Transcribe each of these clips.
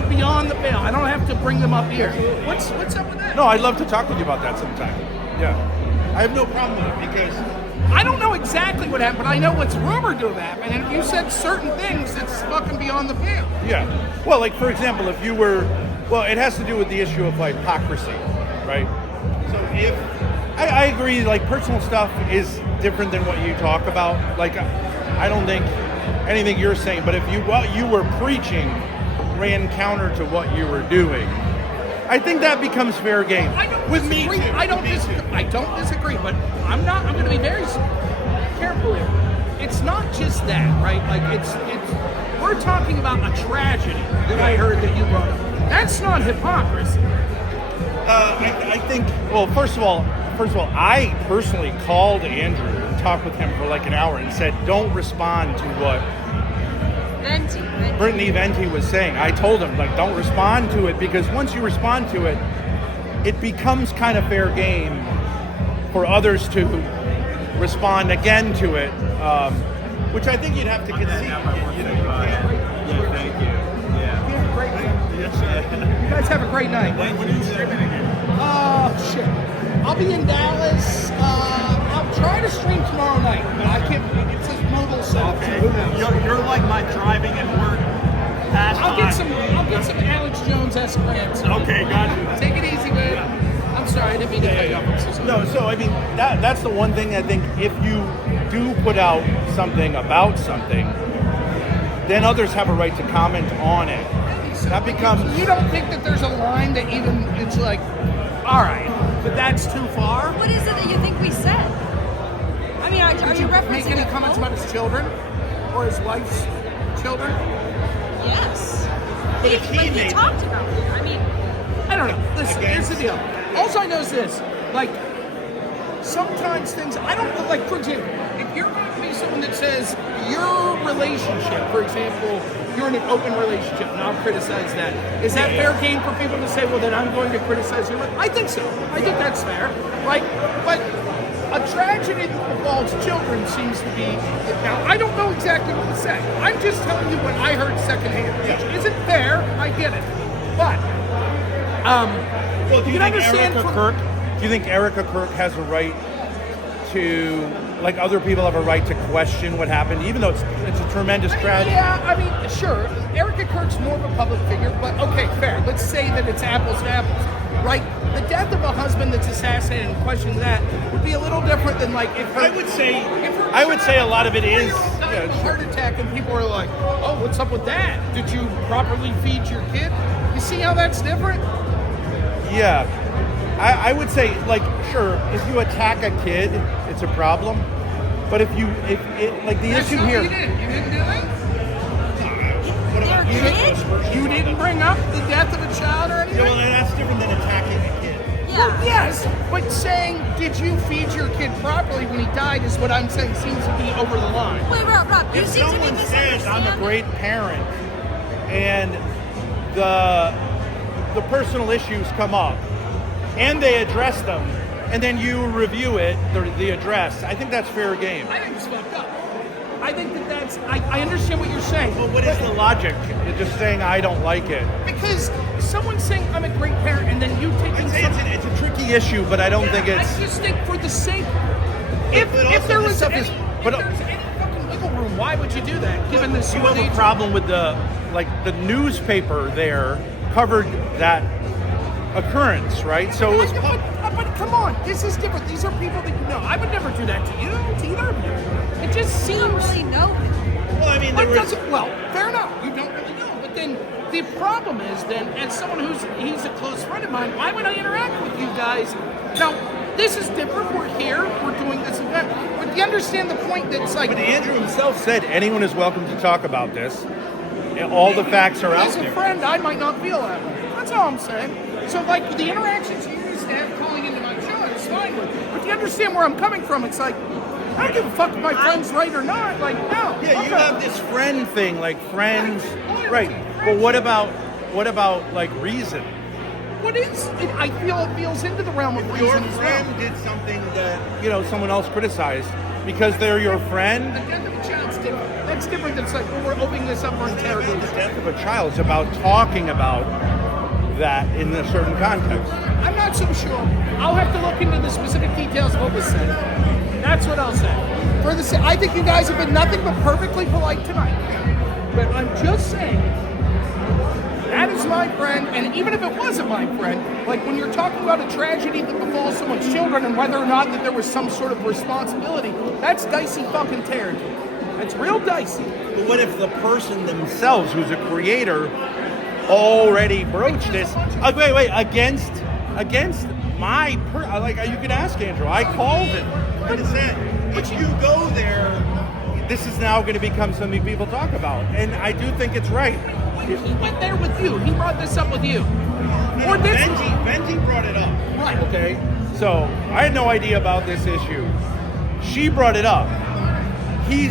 go beyond the pale. I don't have to bring them up here. What's up with that? No, I'd love to talk with you about that sometime. Yeah. I have no problem with it because I don't know exactly what happened, but I know what's rumored to have happened. And if you said certain things, it's fucking beyond the pale. yeah. Well, like for example, if you were, well, it has to do with the issue of like hypocrisy, right? So if I agree, like personal stuff is different than what you talk about. Like I don't think anything you're saying, but if what you were preaching ran counter to what you were doing, I think that becomes fair game. I don't disagree. I don't disagree, but I'm going to be very careful here. It's not just that, right? Like it's. We're talking about a tragedy that I heard that you brought up. That's not hypocrisy. I think. Well, first of all, I personally called Andrew and talked with him for like an hour and said, "Don't respond to what Brittany Venti was saying." I told him, like, don't respond to it because once you respond to it, it becomes kind of fair game for others to respond again to it, which I think you'd have to concede. Yeah, thank you. Yeah. Great night. You guys have a great night. When are you streaming again? Shit. I'll be in Dallas. I'll try to stream tomorrow night, but I can't. It says mobile stuff. Okay. So who knows? You're like my driving and work pastime. I'll get some Alex Jones Esperanza. Okay, gotcha. Take it easy, babe. I'm sorry, I didn't mean to cut you off. I'm so sorry. No, so I mean that's the one thing I think if you do put out something about something, then others have a right to comment on it. That becomes. You don't think that there's a line that even it's like, all right, but that's too far? What is it that you think we said? I mean, are Did you you referencing make any a comments quote? about his children or his wife's children? Yes. But if he He made- talked about it. I mean, I don't know. Listen, here's the deal. All I know is this. Like, sometimes things, I don't know, like, for example, if you're going to be someone that says your relationship, for example, you're in an open relationship and I'll criticize that. Is that fair game for people to say, well, then I'm going to criticize you? I think so. I think that's fair. Right? But a tragedy that involves children seems to be, now, I don't know exactly what to say. I'm just telling you what I heard secondhand, which isn't fair. I get it. But, Well, do you can think understand Erica from- Kirk? Do you think Erica Kirk has a right to, like other people have a right to question what happened, even though it's a tremendous tragedy? Yeah, I mean, sure. Erica Kirk's more of a public figure, but okay, fair. Let's say that it's apples to apples, right? The death of a husband that's assassinated and questioning that would be a little different than like if her, I would say if her I would say a lot of it is. died of a heart attack and people are like, oh, what's up with that? Did you properly feed your kid? You see how that's different? Yeah. I would say, like, sure, if you attack a kid, it's a problem. But if like the That's issue not here. what you didn't do that? What about They're you? kids? You didn't bring up the death of a child or anything? Well, that's different than attacking a kid. yeah. Yes, but saying, did you feed your kid properly when he died is what I'm saying seems to be over the line. Wait, Rob, you If seem to be someone says I'm a misunderstanding. great parent and the personal issues come up and they address them and then you review it, the address, I think that's fair game. I think it's fucked up. I think that's, I understand what you're saying. But what is the logic? You're just saying I don't like it. Because someone's saying I'm a great parent and then you taking It's a tricky issue, but I don't think it's. I just think for the sake, But also if there this was stuff any, is- if but- there's any fucking wiggle room, why would you do that? Given this You sort have of a problem with the newspaper there covered that occurrence, right? So it was. But come on, this is different. These are people that you know. I would never do that to you, to either of you. It just You don't seems. really know him. Well, I mean, there It was. doesn't, well, fair enough. You don't really know. But then the problem is then, as someone he's a close friend of mine, why would I interact with you guys? Now, this is different. We're here. We're doing this event. But do you understand the point that it's like... But Andrew himself said anyone is welcome to talk about this. All the facts are out As a there. friend, I might not feel that way. That's all I'm saying. So, like, the interactions you used to have calling into my show, it's fine with. But do you understand where I'm coming from? It's like, I don't give a fuck if my friend's right or not. Like, no. Yeah, you okay. have this friend thing, like friends, right? But what about like reason? What is it? I feel it feels into the realm of If reason your as well. friend did something that someone else criticized, because they're your friend. The death of a child's different. That's different than like, well, we're opening this up for interrogation. The death of a child. It's about talking about that in a certain context. I'm not so sure. I'll have to look into the specific details of what was said. That's what I'll say. I think you guys have been nothing but perfectly polite tonight. But I'm just saying, that is my friend, and even if it wasn't my friend, like when you're talking about a tragedy that befalls someone's children and whether or not that there was some sort of responsibility, that's dicey fucking territory. That's real dicey. But what if the person themselves, who's a creator, already broached this? Wait, against my like you can ask Andrew. I called it. But it's that if you go there, this is now going to become something people talk about, and I do think it's right. He went there with you. He brought this up with you. No, Benji brought it up. Right. Okay. So I had no idea about this issue. She brought it up. He,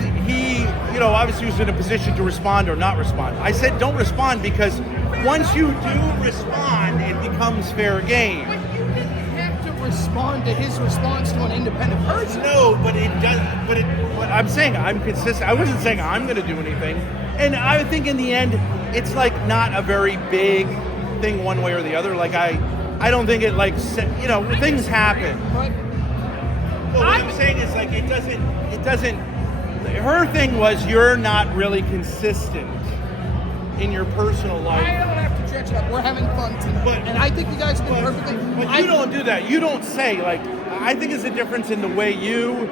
obviously was in a position to respond or not respond. I said don't respond because once you do respond, it becomes fair game. But you didn't have to respond to his response to an independent person. No, but it does. But I'm saying I'm consistent. I wasn't saying I'm going to do anything. And I think in the end, it's like not a very big thing one way or the other. Like I don't think it things happen. But Well, what I'm saying is like it doesn't. Her thing was you're not really consistent in your personal life. I don't have to dredge it up. We're having fun tonight. And I think you guys have been perfectly. But you don't do that. You don't say like. I think there's a difference in the way you.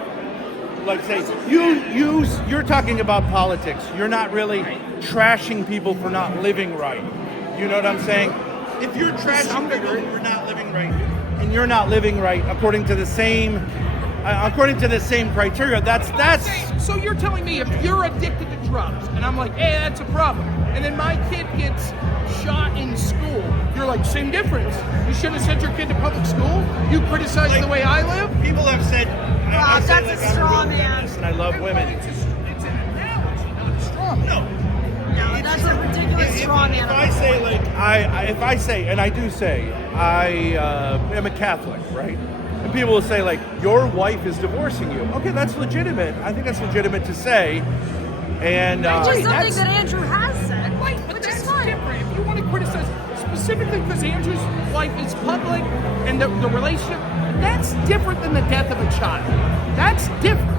Like say you're talking about politics. You're not really trashing people for not living right. You know what I'm saying? If you're trashing people for not living right, and you're not living right according to the same criteria, that's. So you're telling me if you're addicted to drugs, and I'm like, hey, that's a problem, and then my kid gets shot in school, you're like, same difference. You shouldn't have sent your kid to public school. You criticize the way I live. People have said. I that's say, a like, I'm straw real man. feminist and I love women. It's an analogy, not a straw man. No. No, that's a ridiculous straw man. If I say like if I say, and I do say I am a Catholic, right? And people will say like your wife is divorcing you. Okay, that's legitimate. I think that's legitimate to say. And Which is something that's- that Andrew has said, Right, but which that's is fine. different. If you want to criticize specifically because Andrew's life is public and the relationship, that's different than the death of a child. That's different.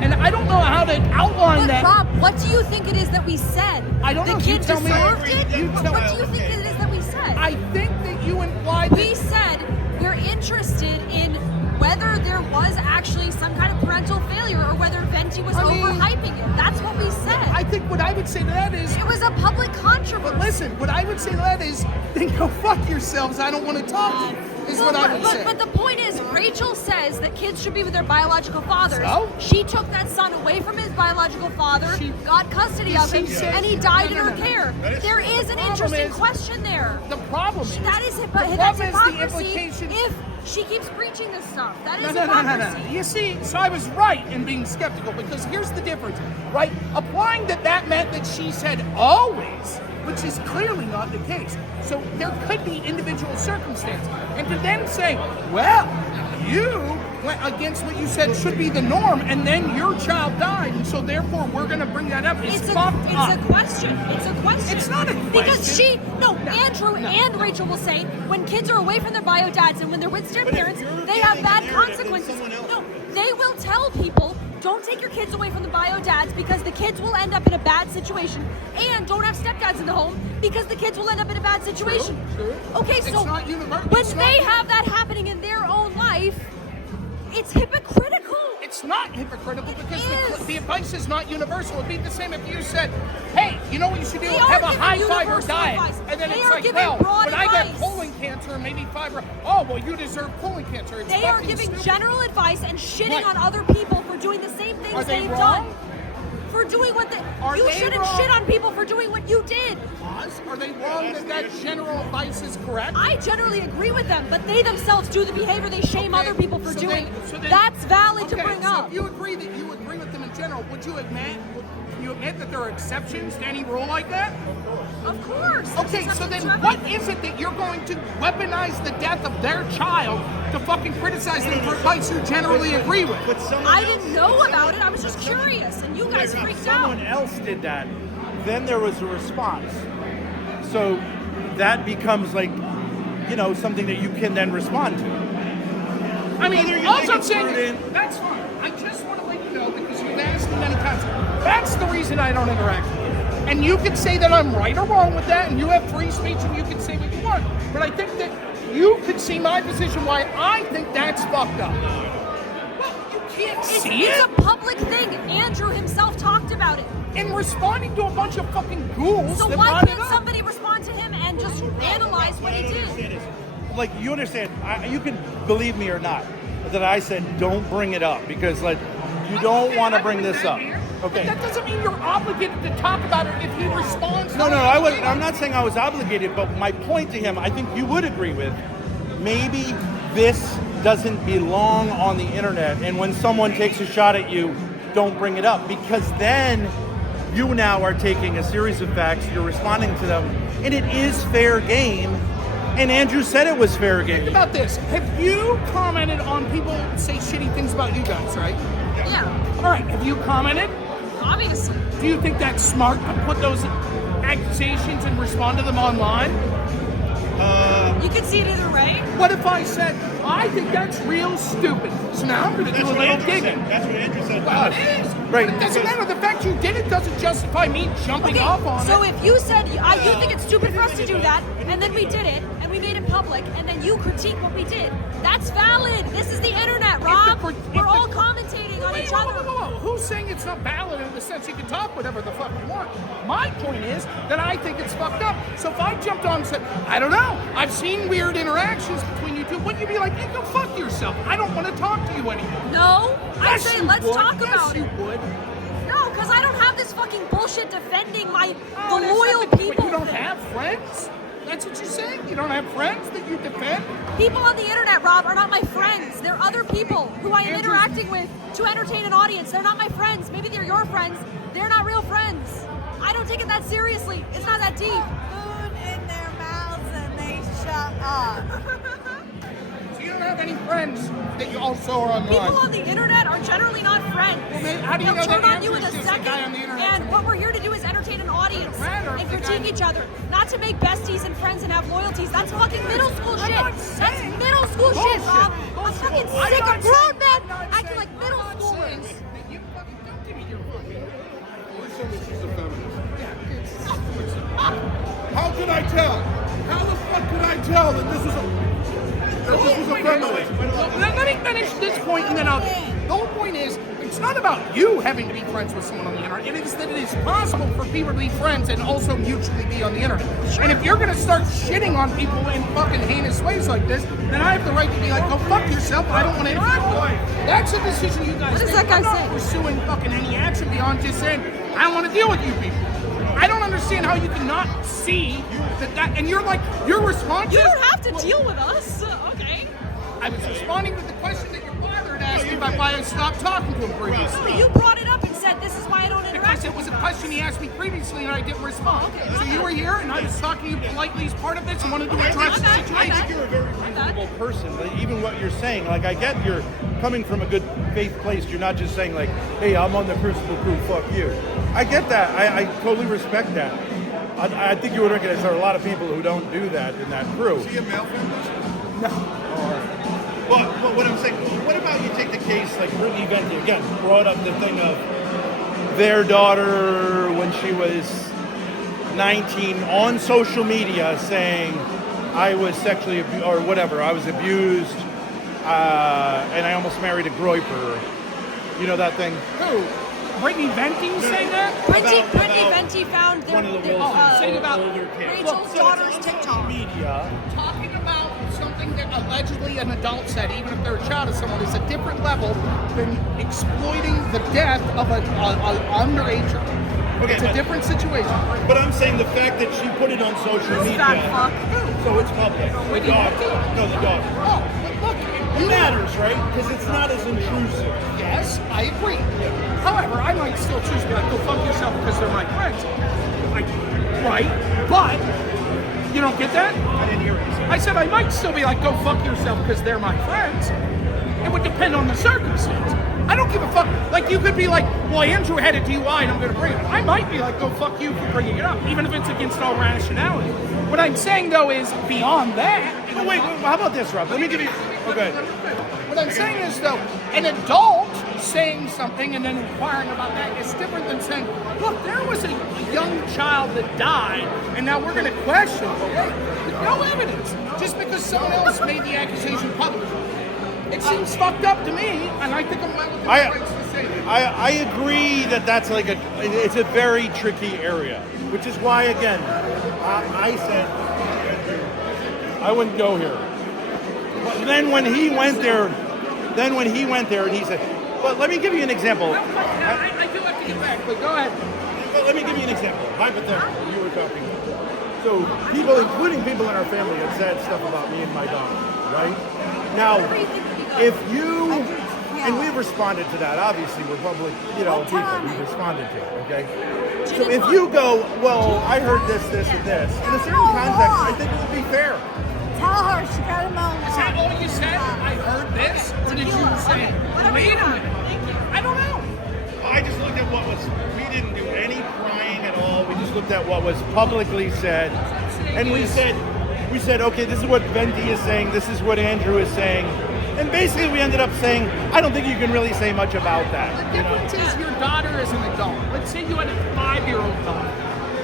And I don't know how to outline But that. Rob, what do you think it is that we said? I don't know. The You kid tell me. deserved it? You tell What me. do you think it is that we said? I think that you implied that. We said we're interested in whether there was actually some kind of parental failure or whether Venti was overhyping it. That's what we said. I think what I would say to that is, It was a public controversy. but listen, what I would say to that is, then go fuck yourselves. I don't want to talk to you. Is what I would say. But the point is, Rachel says that kids should be with their biological fathers. So? She took that son away from his biological father, She- got custody of him, She said- and he died No, in no, her no. care. There is an problem interesting is- question there. The problem is That is the that's problem is the hypocrisy implication. if she keeps preaching this stuff. That is No. hypocrisy. You see, so I was right in being skeptical because here's the difference, right? Applying that meant that she said always, which is clearly not the case. So there could be individual circumstance. And to then say, well, you went against what you said should be the norm, and then your child died, and so therefore we're going to bring that up. It's fucked up. It's a question. It's a question. It's not a Because question. Andrew and Rachel will say when kids are away from their bio dads and when they're with their But if parents, you're they have giving bad the narrative, consequences. then someone else- No, they will tell people, don't take your kids away from the bio dads because the kids will end up in a bad situation, and don't have stepdads in the home because the kids will end up in a bad situation. True. Okay, It's so not universal. when It's not they universal. have that happening in their own life, it's hypocritical. It's not hypocritical because is. the advice is not universal. It'd be the same if you said, hey, you know what you should do? They Have are a giving high fiber universal diet. advice. And then They it's are like, giving well, broad when I got advice. colon cancer, maybe fiber, oh, well, you deserve colon cancer. It's They are fucking giving stupid. general advice and shitting Right. on other people for doing the same Are things they they've wrong? done. For doing what Are you they shouldn't wrong? shit on people for doing what you did. Are they wrong that general advice is correct? I generally agree with them, but they themselves do the behavior they shame Okay, other people for so doing. then- That's valid to okay, bring so up. if you agree that you agree with them in general, would you admit, can you admit that there are exceptions to any rule like that? Of course. Okay, so then what is it that you're going to weaponize the death of their child to fucking criticize them for advice you generally agree with? But someone I else- didn't know about it. I was just curious, and you guys freaked out. Someone else did that. Then there was a response. So that becomes like, you know, something that you can then respond to. I mean, Whether you all think I'm it's saying prudent- is, that's fine. I just want to let you know, because you've asked me many times, that's the reason I don't interact with you. And you can say that I'm right or wrong with that, and you have free speech, and you can say what you want. But I think that you could see my position why I think that's fucked up. Well, you can't see It's it. a public thing. Andrew himself talked about it. In responding to a bunch of fucking ghouls So that why brought it can't up. somebody respond to him and just analyze what he did? Like, you understand, you can believe me or not, that I said don't bring it up because, like, you don't want to bring this up. But Okay. that doesn't mean you're obligated to talk about it if he responds. No, I'm not saying I was obligated, but my point to him, I think you would agree with, maybe this doesn't belong on the internet, and when someone takes a shot at you, don't bring it up, because then you now are taking a series of facts, you're responding to them, and it is fair game, and Andrew said it was fair Think game. about this. Have you commented on people that say shitty things about you guys, right? Yeah, All right. Have you commented? obviously. Do you think that's smart to put those accusations and respond to them online? You can see it either way. What if I said, I think that's real stupid? So now I'm going to do a little digging. That's what Andrew said. Well, it is. Right. But it doesn't matter. The fact you did it doesn't justify me jumping Okay, off on so it. if you said you think it's stupid for us to do that, and then we did it, and we made it public, and then you critique what we did, that's valid. This is the internet, Rob. We're all commentating on each other. Whoa. Who's saying it's not valid in the sense you can talk whatever the fuck you want? My point is that I think it's fucked up. So if I jumped on and said, I don't know, I've seen weird interactions between you two, wouldn't you be like, hey, go fuck yourself. I don't want to talk to you anymore. No, I Yes, say you let's would. talk Yes, about you it. would. No, because I don't have this fucking bullshit defending my Oh, the that's loyal not the- people. You don't thing. have friends? That's what you're saying? You don't have friends that you defend? People on the internet, Rob, are not my friends. They're other people who I am Andrew- interacting with to entertain an audience. They're not my friends. Maybe they're your friends. They're not real friends. I don't take it that seriously. It's not that deep. Food in their mouths and they shut up. So you don't have any friends that you also are online? People on the internet are generally not friends. Well, then how do you They'll know turn that on you in a Andrew's just a second. guy on the internet? And what we're here to do is entertain an audience Right, or and if the critique guy- each other. Not to make besties and friends and have loyalties. That's fucking middle school I'm shit. not That's saying- middle school shit, Bullshit. Rob. I'm Bullshit. fucking I'm sick not of grown saying- men I'm not acting saying- like middle I'm not schoolers. saying that you fucking don't give me your fucking. How could I tell? How the fuck could I tell that this was a feminist? Let me finish this point and then I'll. The whole point is, it's not about you having to be friends with someone on the internet. It is that it is possible for people to be friends and also mutually be on the internet. And if you're going to start shitting on people in fucking heinous ways like this, then I have the right to be like, go fuck yourself. I don't want to interact with you. That's a decision you guys What does make. that guy I'm not say? pursuing fucking any action beyond just saying, I don't want to deal with you people. I don't understand how you cannot see that, and you're like, your response You is, don't have to deal with us. Okay. I was responding to the question that your father had asked me about why I stopped talking to him previously. But you brought it up and said this is why I don't interact Because it with was a you. question he asked me previously and I didn't respond. So you were here and I was talking to you politely as part of this and wanted to address the My situation. bad. You're a very reasonable person. Like, even what you're saying, like, I get you're coming from a good faith place. You're not just saying like, hey, I'm on the Crucible crew, fuck you. I get that. I totally respect that. I think you would recognize there are a lot of people who don't do that in that crew. Is he a male feminist? But what I'm saying, what about you take the case like Brittany Venti, again, brought up the thing of their daughter when she was 19 on social media saying I was sexually abused or whatever, I was abused and I almost married a groiper. You know that thing? Who? Brittany Venti saying that? Brittany About Venti found one of the Wilsons, saying about older kids. Rachel's daughter's TikTok. Media. Talking about something that allegedly an adult said, even if they're a child of someone, is a different level than exploiting the death of an underager. Okay, It's a but- different situation. But I'm saying the fact that she put it on social This media, fat fuck. so it's public. The Brittany dog, Venti? no, the dog. Oh, but look, It matters, right? Because it's not as intrusive. yes, I agree. However, I might still choose to be like, go fuck yourself because they're my friends. Right? But you don't get that? I didn't hear what you said. I said I might still be like, go fuck yourself because they're my friends. It would depend on the circumstance. I don't give a fuck. Like, you could be like, well, Andrew had a DUI and I'm going to bring it up. I might be like, go fuck you for bringing it up, even if it's against all rationality. What I'm saying, though, is beyond that. Oh, wait, how about this, Rob? Let me give you. Okay. What I'm saying is, though, an adult saying something and then inquiring about that is different than saying, look, there was a young child that died, and now we're going to question it. With no evidence, just because someone else made the accusation public. It seems fucked up to me, and I think I'm well within my rights to say that. I agree that that's like it's a very tricky area, which is why, again, I said I wouldn't go here. But then when he went there, and he said, well, let me give you an example. I do have to get back, but go ahead. Well, let me give you an example. Hypothetical, you were talking about. So people, including people in our family, have said stuff about me and my daughter, right? Now, if you, and we've responded to that, obviously we're public, people, we've responded to it, okay? So if you go, well, I heard this, and this, in a certain context, I think it would be fair. Tell her she got a moan. Is that all you said? I heard this? Or did you say, wait a minute? I don't know. I just looked at what was, we didn't do any crying at all, we just looked at what was publicly said, and we said, okay, this is what Venti is saying, this is what Andrew is saying, and basically we ended up saying, I don't think you can really say much about that. The difference is your daughter is an adult. Let's say you had a 5-year-old daughter,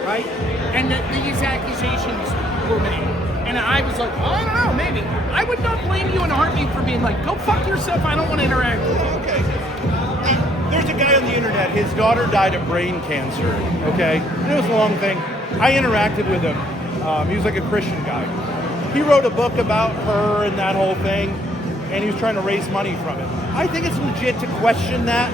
right? And that these accusations were made. And I was like, oh, I don't know, maybe. I would not blame you in a heartbeat for being like, go fuck yourself, I don't want to interact with you. Okay. There's a guy on the internet, his daughter died of brain cancer, okay? And it was a long thing. I interacted with him. He was like a Christian guy. He wrote a book about her and that whole thing, and he was trying to raise money from it. I think it's legit to question that,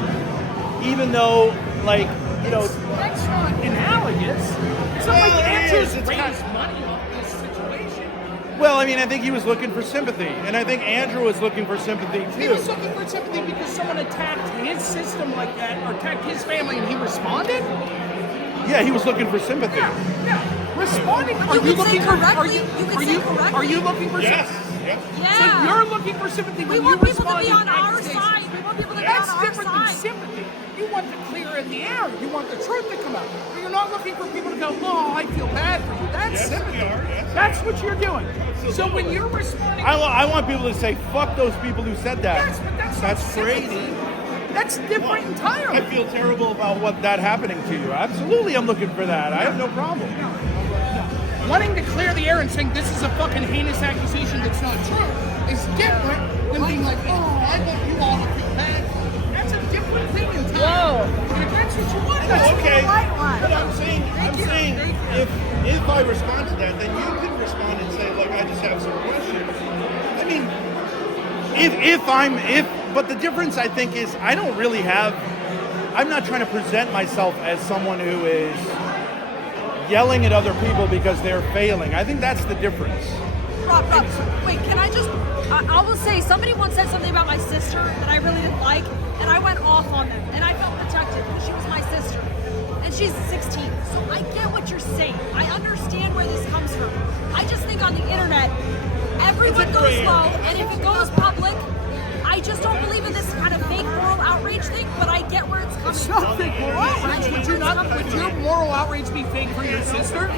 even though, like, That's not analogous. It's not like Andrew's raised money on this situation. Well, I mean, I think he was looking for sympathy, and I think Andrew was looking for sympathy too. He was looking for sympathy because someone attacked his system like that, or attacked his family, and he responded? Yeah, he was looking for sympathy. Yeah. Responding. Are You you could say looking for? correctly. You could say correctly. Are you looking for Yes. sympathy? Yes. So Yeah. you're looking for sympathy We when want you people to respond be on to our accusations. side. We want people to be That's on our different than side. sympathy. You want to clear in the air. You want the truth to come out. But you're not looking for people to go, oh, I feel bad for you. That's Yes, sympathy. we are. Yes. That's what you're doing. So when you're responding, I want people to say, fuck those people who said that. yes, but that's not That's crazy. sympathy. That's different entirely. I feel terrible about what that happening to you. Absolutely, I'm looking for that. I have no problem. Wanting to clear the air and saying this is a fucking heinous accusation that's not true is different than being like, oh, I want you all to feel bad. That's a different thing entirely. Whoa. And if that's what you want, that's Okay, white one. but I'm saying if I respond to that, then you can respond and say, look, I just have some questions. I mean, but the difference I think is I'm not trying to present myself as someone who is yelling at other people because they're failing. I think that's the difference. Rob, wait, can I just, I will say, somebody once said something about my sister that I really didn't like, and I went off on them, and I felt protected because she was my sister, and she's 16, so I get what you're saying. I understand where this comes from. I just think on the internet, everyone goes low, and if it goes public, I just don't believe in this kind of fake moral outrage thing, but I get where it's coming It's from. not fake moral outrage. Would your moral outrage be fake for your sister?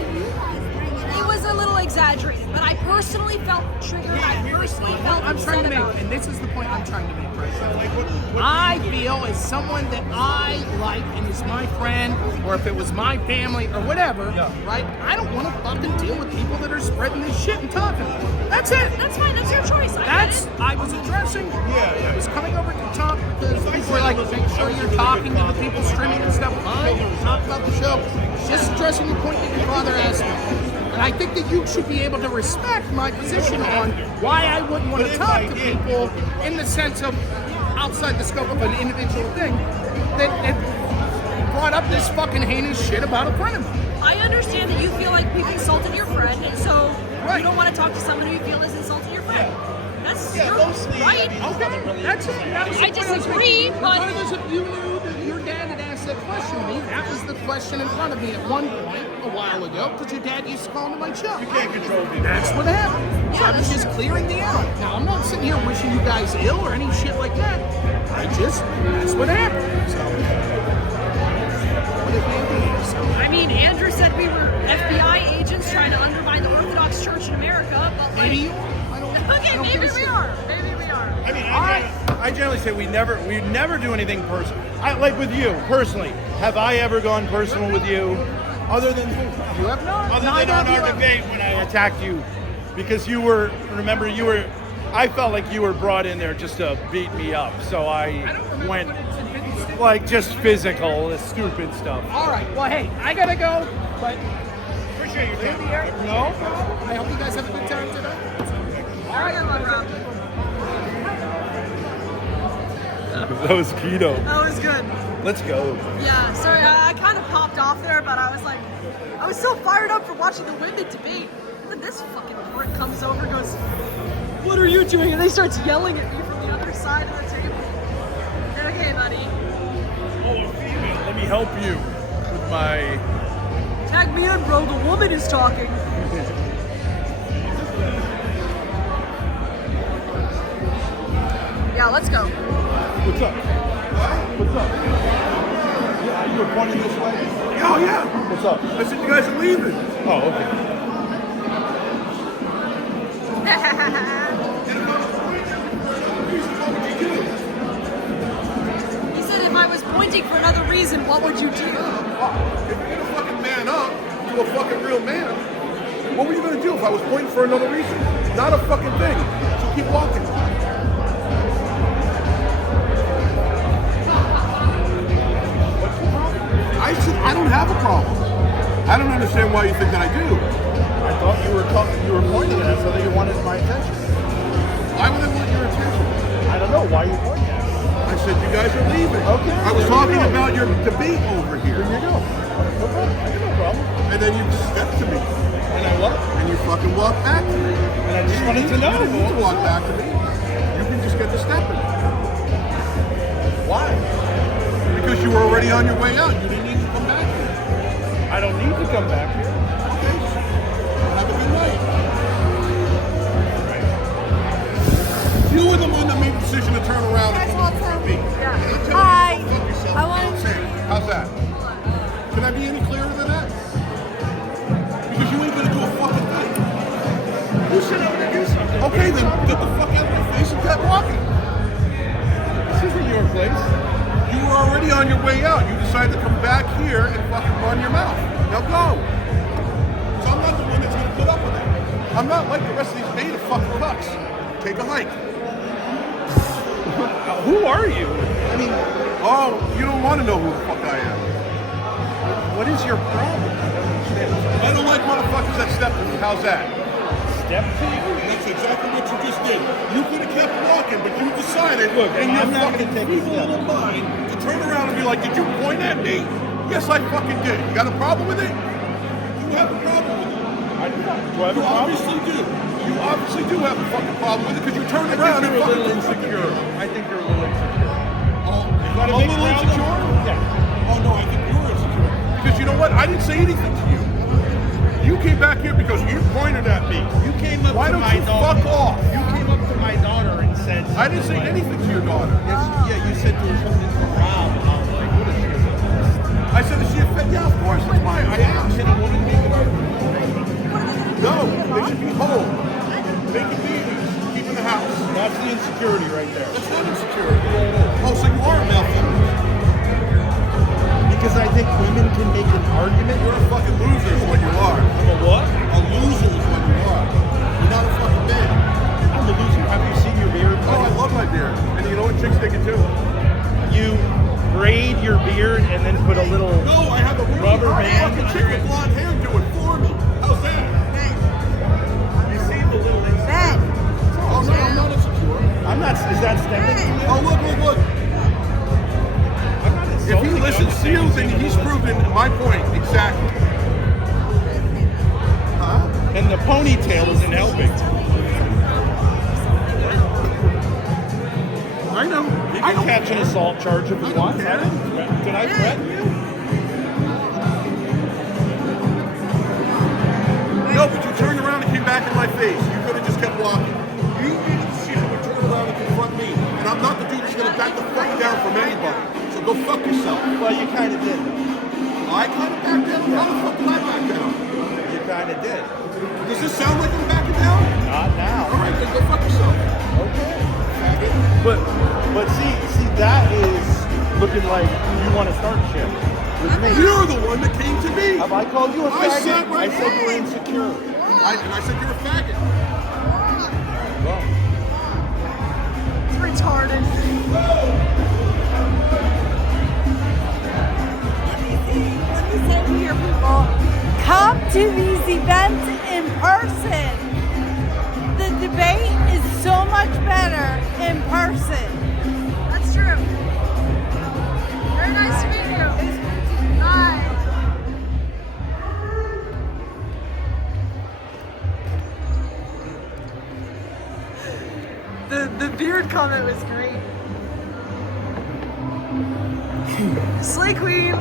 It was a little exaggerated, but I personally felt triggered. I personally felt I'm trying upset to make, about it. and this is the point I'm trying to make right now. I feel as someone that I like and is my friend, or if it was my family or whatever, right? I don't want to fucking deal with people that are spreading this shit and talking. That's it. That's fine. That's your choice. I was addressing. I was coming over to talk because people were like, make sure you're talking to the people streaming and stuff. I talk about the show. Just addressing the point that your father asked me. And I think that you should be able to respect my position on why I wouldn't want to talk to people in the sense of outside the scope of an individual thing that brought up this fucking heinous shit about a friend of mine. I understand that you feel like we've insulted your friend, and so Right. you don't want to talk to someone who you feel has insulted your friend. That's your mostly, right. Okay, that's it. That was the I point was disagree, making. but- Regardless if you knew that your dad the question to me. That was the question in front of me at one point a while ago because your dad used to call into my show. You can't control me. That's what happened. So I was just clearing the air. Now, I'm not sitting here wishing you guys ill or any shit like that. That's what happened. So, what it may be. So, I mean, Andrew said we were FBI agents trying to undermine the Orthodox Church in America, but like, maybe you are. I don't know. okay, maybe we are. Maybe we are. I mean, I generally say we never do anything personal. Like with you personally, have I ever gone personal with you, other than You have not. other than Neither on of you our have. debate when I attacked you, because you were. Remember, you were. I felt like you were brought in there just to beat me up, so I went like just physical, stupid stuff. All right. Well, hey, I gotta go, but Appreciate your clear the air. No problem. I hope you guys have a good time today. All right, Rob. That was keto. That was good. Let's go. Yeah, sorry, I kind of popped off there, but I was like, I was so fired up for watching the women debate. And then this fucking prick comes over and goes, "What are you doing?" And they starts yelling at me from the other side of the table. Okay, buddy. Oh, a female. Let me help you with my. Tag me in, bro. The woman is talking. Yeah, let's go. What's up? What's up? Yeah, you were pointing this way? Oh, yeah. What's up? I said you guys are leaving. Oh, okay. He said if I was pointing for another reason, what would you do? If you're gonna fucking man up to a fucking real man, what were you gonna do if I was pointing for another reason? Not a fucking thing. So keep walking. I said I don't have a problem. I don't understand why you think that I do. I thought you were pointing at us so that you wanted my attention. Why would I want your attention? I don't know why you pointing at us. I said you guys are leaving. Okay, I was there you talking go. about your debate over here. There you go. No problem. I got no problem. And then you stepped to me. And I what? And you fucking walked back to me. And I just wanted to know. You don't need to walk back to me. You can just get to stepping. Why? Because you were already on your way out. You didn't need to come back here. I don't need to come back here. Okay. Have a good night. You were the one that made the decision to turn around and Guys, come what's up up? to me. Yeah. Don't tell Hi. me to go fuck yourself. I wanted Don't say it. How's that? Can I be any clearer than that? Because you ain't gonna do a fucking thing. Who said I would do something? Okay, then get the fuck out of my face and keep walking. This isn't your place. You were already on your way out. You decided to come back here and fucking run your mouth. Now go. So I'm not the one that's gonna put up with it. I'm not like the rest of these beta fucking cucks. Take a hike. Who are you? I mean, oh, you don't want to know who the fuck I am. What is your problem? I don't like motherfuckers that step to me. How's that? Step to you? That's exactly what you just did. You could have kept walking, but you decided Look, in your I'm not fucking gonna take a feeble step. little mind to turn around and be like, did you point at me? Yes, I fucking did. You got a problem with it? You have a problem with it. I do not. Do I have You a problem? obviously do. You obviously do have a fucking problem with it because you turned I around think and you're a fucking little insecure. I think you're a little insecure. Oh, Got a big little problem? insecure? Yeah. Oh no, I think you're insecure. Because you know what? I didn't say anything to you. You came back here because you pointed at me. You came up Why to don't my you daughter. fuck off? You came up to my daughter and said. I didn't say anything to your daughter. Yes, yeah, you said there was something for Rob. And I was like, what is she? I said, is she a fit? Yeah, of course. That's why I asked. Can a woman make it? No, they should be home. Making babies. Keeping the house. That's the insecurity right there. That's not insecurity. Oh, so you are a male feminist. Because I think women can make an argument. You're a fucking loser is what you are. I'm a what? A loser is what you are. You're not a fucking man. I'm a loser. Have you seen your beard? Oh, I love my beard. And you know what? Chicks dig it too. You braid your beard and then put a little. No, I have a really Rubber hard band fucking chick with blonde hair do it for me. How's that? You see the little. Ben. Oh, no, I'm not insecure. I'm not. Is that stepping to you? Oh, look. I'm not If he insulting listens to you, then he's proven my point exactly. Huh? And the ponytail isn't helping. I know. can catch an assault charge if you want. Did I threaten you? No, but you turned around and came back in my face. You could have just kept walking. You made a decision to turn around and confront me. And I'm not the dude that's going to back the fuck down from anybody. So go fuck yourself. Well, you kind of did. I kind of backed down? How the fuck did I back down? You kind of did. Does this sound like I'm backing down? Not now. All right, then go fuck yourself. Okay. But see, that is looking like you want to start shit with me. You're the one that came to me. Have I called you a I faggot? sat right I said you were insecure. And I said you're a faggot. Well, It's retarded. Let me say to your people, come to these events in person. The debate is so much better in person. That's true. Very nice to meet you. Bye. The beard comment was great. Slay Queen.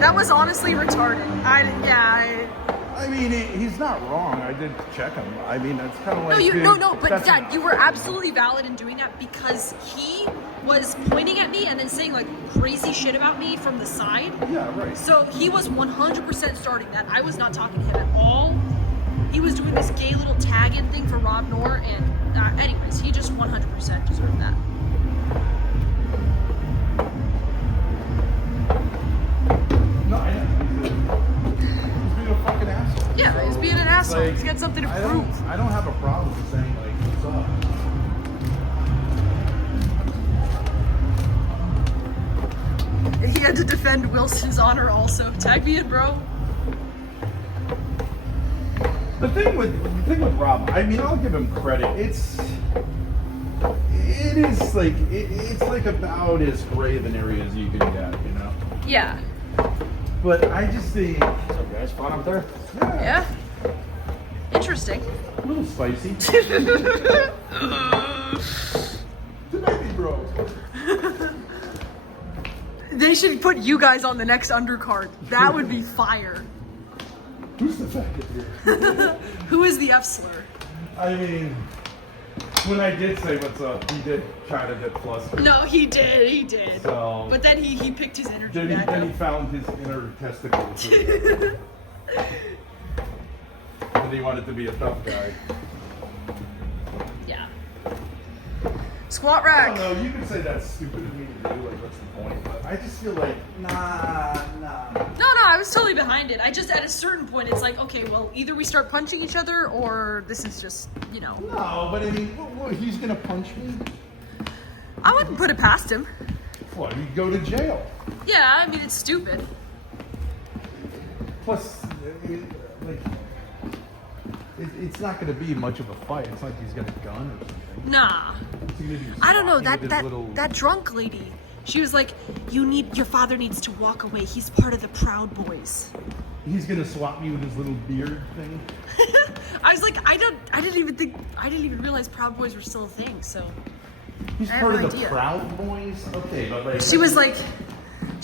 That was honestly retarded. I mean, he's not wrong. I did check him. I mean, that's kind of like... But that's Dad, you were absolutely valid in doing that because he was pointing at me and then saying like crazy shit about me from the side. Yeah, right. So he was 100% starting that. I was not talking to him at all. He was doing this gay little tag-in thing for Rob Noerr, and anyways, he just 100% deserved that. No, I know. He's being a fucking asshole. Yeah, he's being an asshole. Like, He's got something to I prove. don't have a problem with saying, like, what's up. He had to defend Wilson's honor also. Tag me in, bro. The thing with Rob, I mean, I'll give him credit. It's like about as gray of an area as you can get, you know. Yeah. But I just think, What's up, guys? Fun up there? Yeah. Interesting. a little spicy. The baby bro. They should put you guys on the next undercard. That would be fire. Who's the faggot here? Who is the F slur? I mean, when I did say what's up, he did try to get flustered. No, he did. So, But then he picked his energy back then he up. found his inner testicles. And he wanted to be a tough guy. Yeah. Squat I rack. don't know, you can say that's stupid of me to do, like what's the point? But I just feel like, nah. No, I was totally behind it. I just, at a certain point, it's like, okay, well, either we start punching each other or this is just, you know. No, but I mean, what, he's gonna punch me? I wouldn't put it past him. What, he'd go to jail. Yeah, I mean, it's stupid. Plus, it's not gonna be much of a fight. It's not like he's got a gun or something. Nah. It's gonna be I don't know, swatting with his little- that drunk lady, she was like, your father needs to walk away. He's part of the Proud Boys. He's gonna swap me with his little beard thing. I was like, I didn't even realize Proud Boys were still a thing, so. He's I have part no of the idea. Proud Boys? Okay, but like... She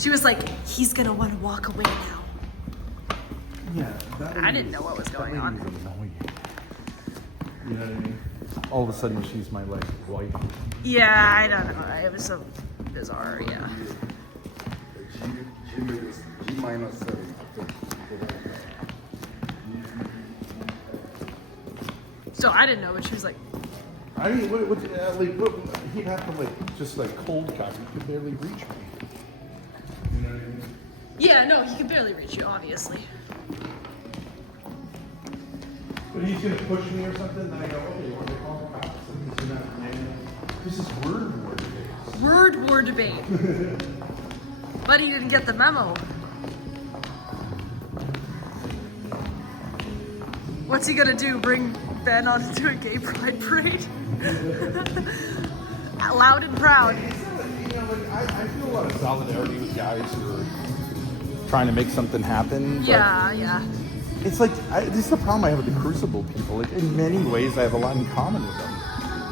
was like, he's gonna want to walk away now. Yeah, that I didn't know what was going on. That lady's annoying. You know what I mean? All of a sudden, she's my, like, wife. Yeah, I don't know. It was so bizarre, yeah. G minus 7. So I didn't know, but she was like, I mean, he'd have to, like, just, like, cold cock. He could barely reach me. You know what I mean? yeah, no, he could barely reach you, obviously. But he's gonna push me or something, then I go, okay, you want to call the cops? And he's gonna, this is word war debate. Word war debate. But he didn't get the memo. What's he gonna do? Bring Ben onto a gay pride parade? Loud and proud. You know, like, I feel a lot of solidarity with guys who are trying to make something happen. But Yeah. it's like, this is the problem I have with the Crucible people. Like, in many ways, I have a lot in common with them.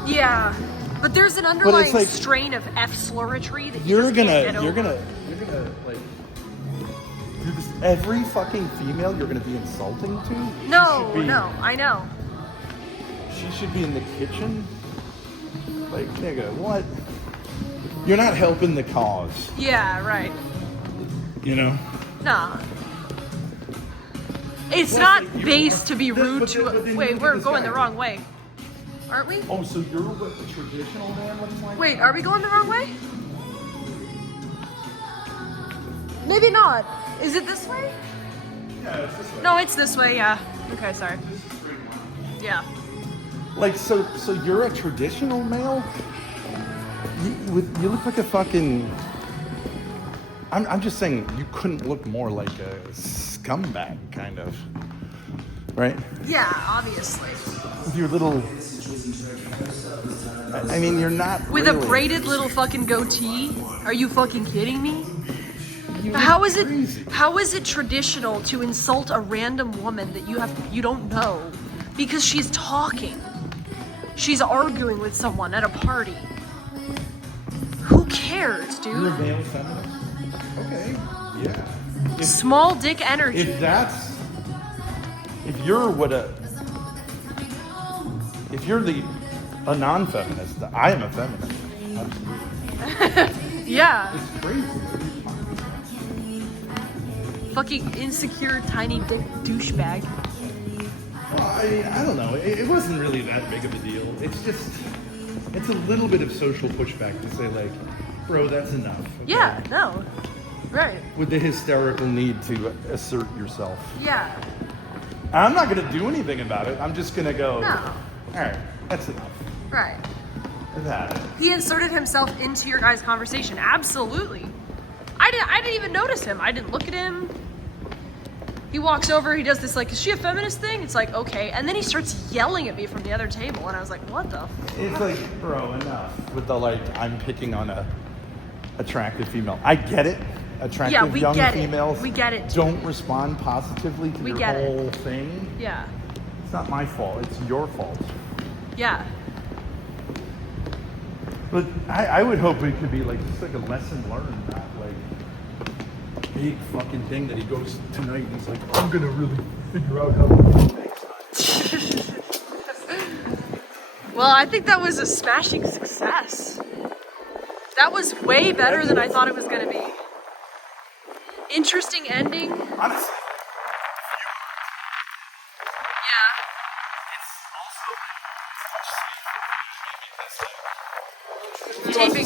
Yeah. But there's an underlying like- strain of F-slurritry that you You're just can't gonna get over. like do this every fucking female you're gonna be insulting to? No, I know. She should be in the kitchen. Like, nigga, what? You're not helping the cause, Yeah, right. you know? Nah. It's Well, not you- based to be but rude then- but to. then Wait, look at we're this going guy. the wrong way, aren't we? Oh, so you're what the traditional man looks like? Wait, are we going the wrong way? Maybe not. Is it this way? Yeah, it's this way. No, it's this way. Yeah. Okay, sorry. Yeah. Like, so you're a traditional male? You look like a fucking... I'm just saying, you couldn't look more like a scumbag, kind of. Right? Yeah, obviously. With your little... I mean, you're not With really. a braided little fucking goatee? Are you fucking kidding me? You look How is crazy. it traditional to insult a random woman that you don't know because she's talking? She's arguing with someone at a party. Who cares, You're a dude? male feminist? Okay, yeah. Small dick energy. If you're a non-feminist, I am a feminist. Absolutely. Yeah. It's crazy. Fucking insecure tiny dick douchebag. Well, I don't know. It wasn't really that big of a deal. It's a little bit of social pushback to say, like, bro, that's enough. Okay? Yeah, no. Right. With the hysterical need to assert yourself. Yeah. I'm not going to do anything about it. I'm just going to go, No. all right, that's enough. Right. I've had it. He inserted himself into your guys' conversation. Absolutely. I didn't even notice him. I didn't look at him. He walks over, he does this like, is she a feminist thing? It's like, okay. And then he starts yelling at me from the other table. And I was like, what the? It's like, bro, enough with the, like, I'm picking on a attractive female. I get it. Attractive Yeah, we young get it. females We get it, too. don't respond positively to We your get it. whole thing. Yeah. It's not my fault. It's your fault. Yeah. But I would hope it could be like just like a lesson learned, not like a big fucking thing that he goes tonight and he's like, I'm gonna really figure out how to do things. Well, I think that was a smashing success. That was way better than I thought it was going to be. Interesting ending. Honestly,